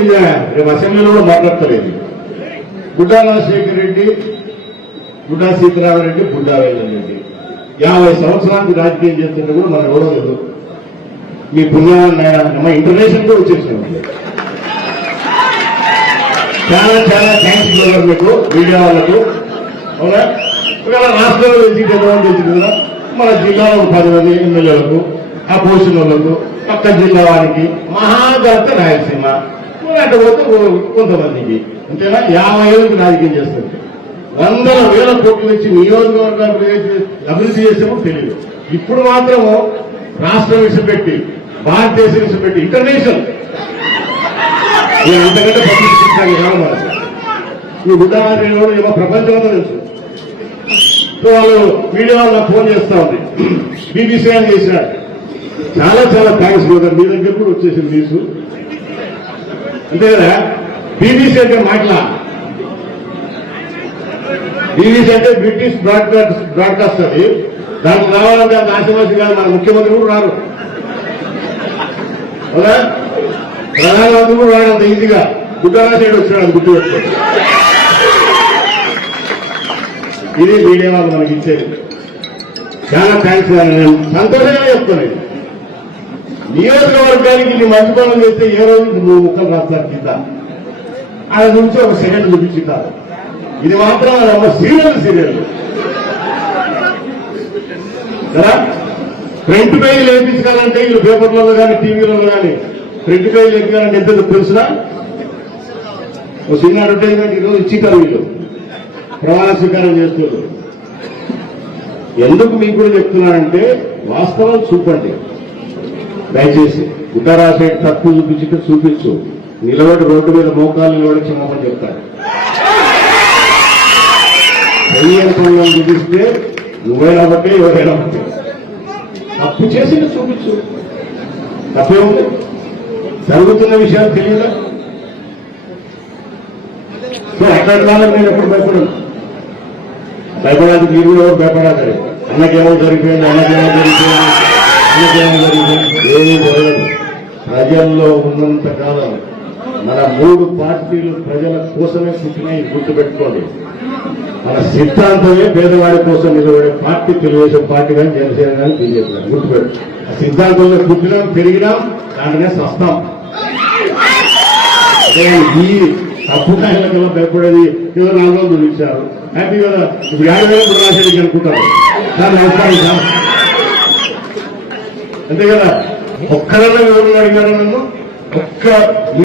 నిజమే, రేపు అసెంబ్లీలో కూడా మాట్లాడతలేదు. బుడ్డా రాజశేఖర్ రెడ్డి, బుడ్డా సీతారామరెడ్డి, బుడ్డా రేవంత్ రెడ్డి 50 సంవత్సరానికి రాజకీయం చేస్తుంటే కూడా మనం ఎవరో లేదు. మీ పుణ్యాన్ని ఇంటర్నేషనల్ కూడా వచ్చేసినాం. చాలా చాలా థ్యాంక్స్ బ్రదర్ మీకు, మీడియా వాళ్ళకు. అవునా, ఒకవేళ రాష్ట్రంలో తెలిసి ఎంతమంది తెలిసింది కదా, మన జిల్లాలో 10 మంది ఎమ్మెల్యేలకు, అపోజిషన్ వాళ్ళకు, పక్క జిల్లా వారికి, మహాగత రాయలసీమ అంటే పోతే కొంతమందికి, అంతేనా 50 ఏళ్ళకి రాజకీయం చేస్తుంది. 100,000 కోట్లు ఇచ్చి నియోజకవర్గాలు అభివృద్ధి చేసేమో తెలియదు. ఇప్పుడు మాత్రము రాష్ట్రం విషపెట్టి, భారతదేశం విషపెట్టి, ఇంటర్నేషనల్ అంతకంటే పబ్లిసిటీ మనకు ఈ ఉదాహరణ ఏమో ప్రపంచం అంతా తెలుసు. సో వాళ్ళు మీడియా వాళ్ళు ఫోన్ చేస్తా ఉంది, బీబీసీ అని చేసినాడు. చాలా చాలా థ్యాంక్స్ బ్రదర్, మీ దగ్గర కూడా వచ్చేసింది న్యూస్. అంతే కదా, బీబీసీ అంటే మాట్లా, బీబీసీ అంటే బ్రిటిష్ బ్రాడ్కాస్ట్. అది దానికి రావాలంటే అది ఆశవాసి కాదు, మన ముఖ్యమంత్రి కూడా రారు అవునా, ప్రధానమంత్రి కూడా రాడంత ఈజీగా. గుడ్డరా సైడ్ వచ్చాడు, అది గుర్తు పెట్టుకోండి. ఇది మీడియా వాళ్ళు మనకి ఇచ్చేది. చాలా థ్యాంక్స్. నేను సంతోషంగా చెప్తాను. నియోజకవర్గానికి నీ మంచి పనులు చేస్తే ఏ రోజు 3 ముక్కలు రాస్తారు కింద, అది నుంచి ఒక సెకండ్ చూపించుతారు. ఇది మాత్రం సీరియల్ కదా. ఫ్రంట్ పేజీ లేపించాలంటే వీళ్ళు పేపర్లలో కానీ టీవీలలో కానీ ఫ్రంట్ పేజీ లేపించాలంటే ఎంత తెలుసునా, ఒక చిన్న అడ్వర్టైజ్మెంట్ ఈరోజు ఇచ్చిటారు వీళ్ళు, ప్రమాణ స్వీకారం చేస్తున్నారు. ఎందుకు మీకు కూడా చెప్తున్నానంటే వాస్తవం చూపండి దయచేసి. ఉత్తరాసైడ్ తప్పు చూపించు, నిలబడి రోడ్డు మీద మోకాలు నిలబడి క్షమాపణ చెప్తాడు. పనులను చూపిస్తే నువ్వైనా బట్టే ఎవరైనా బట్టే తప్పు చేసి చూపించు, తప్పే ఉంది. జరుగుతున్న విషయాలు తెలియదా? సో అట్లా నేను ఎప్పుడు భయపడను. భయపడాలి మీరు ఎవరు భయపడాలి. అన్నకేమో జరిగిపోయింది, అన్నకేమో జరిగిపోయింది, ఏమీ జరగదు. ప్రజల్లో ఉన్నంత కాలం మన 3 పార్టీలు ప్రజల కోసమే పుట్టినాయి, గుర్తుపెట్టుకోండి. మన సిద్ధాంతమే పేదవాడి కోసం నిలబడే పార్టీ తెలుగుదేశం పార్టీ కానీ, జనసేన కానీ, బీజేపీ కానీ, గుర్తుపెట్టు. ఆ సిద్ధాంతంలో పుట్టినాం, పెరిగినాం, దాంట్లోనే సస్తాం. ఈ తప్పు కాయలకల్లా భయపడేది ఏదో 4 రోజులు చూపించారు, హ్యాపీ కదా. ఇప్పుడు 50,000 రాసేది అనుకుంటారు. సార్ నమస్కారం సార్, అంతే కదా. ఒక్కరన్నా ఎవరు అడిగారు నన్ను? ఒక్క